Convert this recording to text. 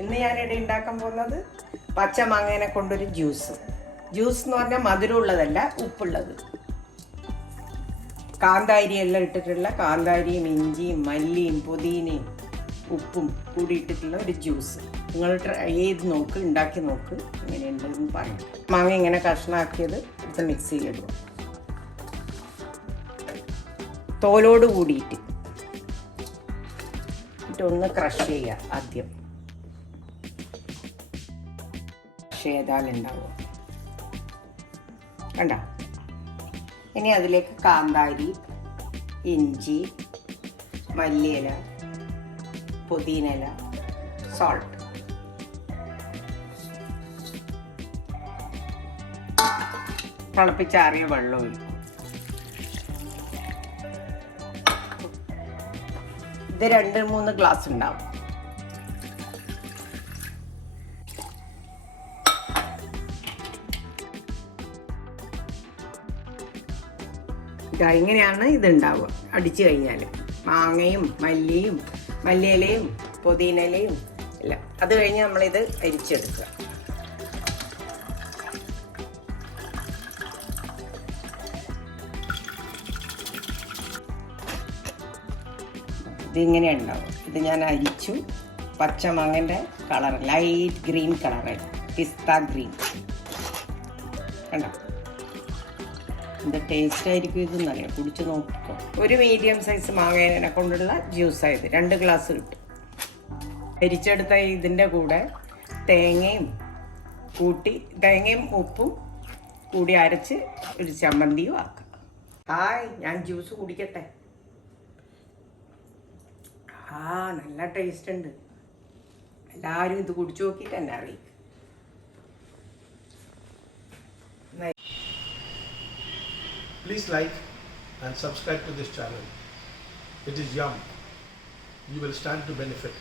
ഇന്ന് ഞാനിവിടെ ഉണ്ടാക്കാൻ പോകുന്നത് പച്ചമാങ്ങേനെ കൊണ്ടൊരു ജ്യൂസ് എന്ന് പറഞ്ഞാൽ മധുരമുള്ളതല്ല, ഉപ്പുള്ളത്. കാന്താരി എല്ലാം ഇട്ടിട്ടുള്ള കാന്താരിയും ഇഞ്ചിയും മല്ലിയും പുതിനയും ഉപ്പും കൂടി ഇട്ടിട്ടുള്ള ഒരു ജ്യൂസ്. നിങ്ങൾ ട്രൈ ചെയ്ത് നോക്ക്, ഉണ്ടാക്കി നോക്ക്, എങ്ങനെയുണ്ടെന്ന് പറയും. മാങ്ങ ഇങ്ങനെ കഷ്ണാക്കിയത് ഇത് മിക്സ് ചെയ്തിടുക, തോലോട് കൂടിയിട്ട് ഒന്ന് ക്രഷ് ചെയ്യുക. ആദ്യം ക്രഷ് ചെയ്താലുണ്ടാവുക കണ്ട. ഇനി അതിലേക്ക് കാന്താരി, ഇഞ്ചി, മല്ലിയില, പുതിനയില, സോൾട്ട്, തിളപ്പിച്ചാറിയ വെള്ളം ഒഴിക്കും. ഇത് 2-3 ഗ്ലാസ് ഉണ്ടാവും. ഇങ്ങനെയാണ് ഇതുണ്ടാവുക. അടിച്ചു കഴിഞ്ഞാൽ മാങ്ങയും മല്ലിയും മല്ലിയിലയും പുതിനയിലയും എല്ലാം. അത് കഴിഞ്ഞ് നമ്മളിത് അരിച്ചെടുക്കുക. ഇതിങ്ങനെ ഉണ്ടാവും. ഇത് ഞാൻ അരിച്ചു. പച്ചമാങ്ങൻ്റെ കളർ ലൈറ്റ് ഗ്രീൻ കളറായി, പിസ്ത ഗ്രീൻ കണ്ടോ. എന്ത് ടേസ്റ്റ് ആയിരിക്കും ഇതെന്നറിയാം, കുടിച്ച് നോക്കിക്കോ. ഒരു മീഡിയം സൈസ് മാങ്ങേനെ കൊണ്ടുള്ള ജ്യൂസായത് 2 ഗ്ലാസ് കിട്ടും. അരിച്ചെടുത്ത ഇതിൻ്റെ കൂടെ തേങ്ങയും ഉപ്പും കൂടി അരച്ച് ഒരു ചമ്മന്തിയും ആക്കാം. ഹായ്, ഞാൻ ജ്യൂസ് കുടിക്കട്ടെ. നല്ല ടേസ്റ്റ് ഉണ്ട്. എല്ലാവരും ഇത് കുടിച്ചു നോക്കിയിട്ട് തന്നെ അറിയിക്കും. Please like and subscribe to this channel. It is yum. You will stand to benefit.